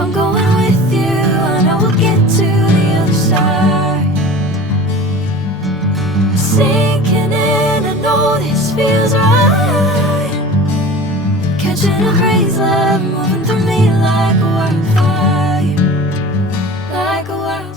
I'm going with you, I know we'll get to the other side. Sinking in, I know this feels right. Catching a crazy love moving through me like a wildfire, like a wildfire.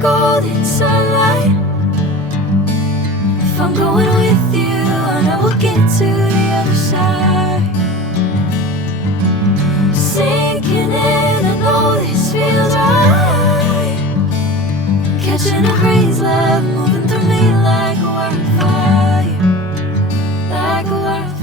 Golden sunlight. If I'm going with you, I know we'll get to the other side. Sinking in, I know this feels right. Catching a crazy love moving through me like a wildfire, like a wildfire.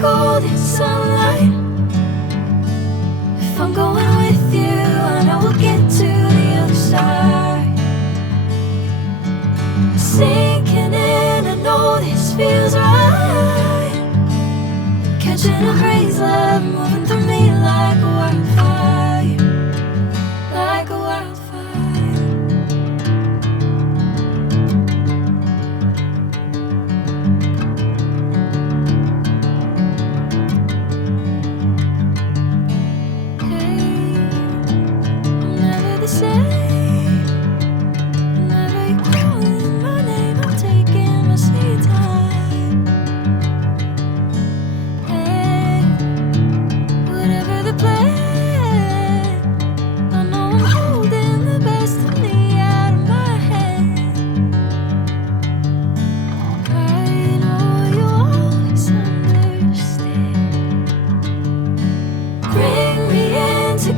Golden sunlight. If I'm going with you, I know we'll get to the other side. Sinking in, I know this feels right. Catching a crazy love moving through me like a wildfire, like a wildfire.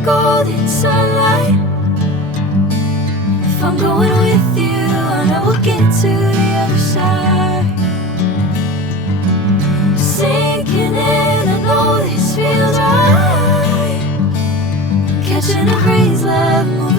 Golden sunlight. If I'm going with you, I know we'll get to the other side. Sinking in, I know this feels right. Catching a crazy love.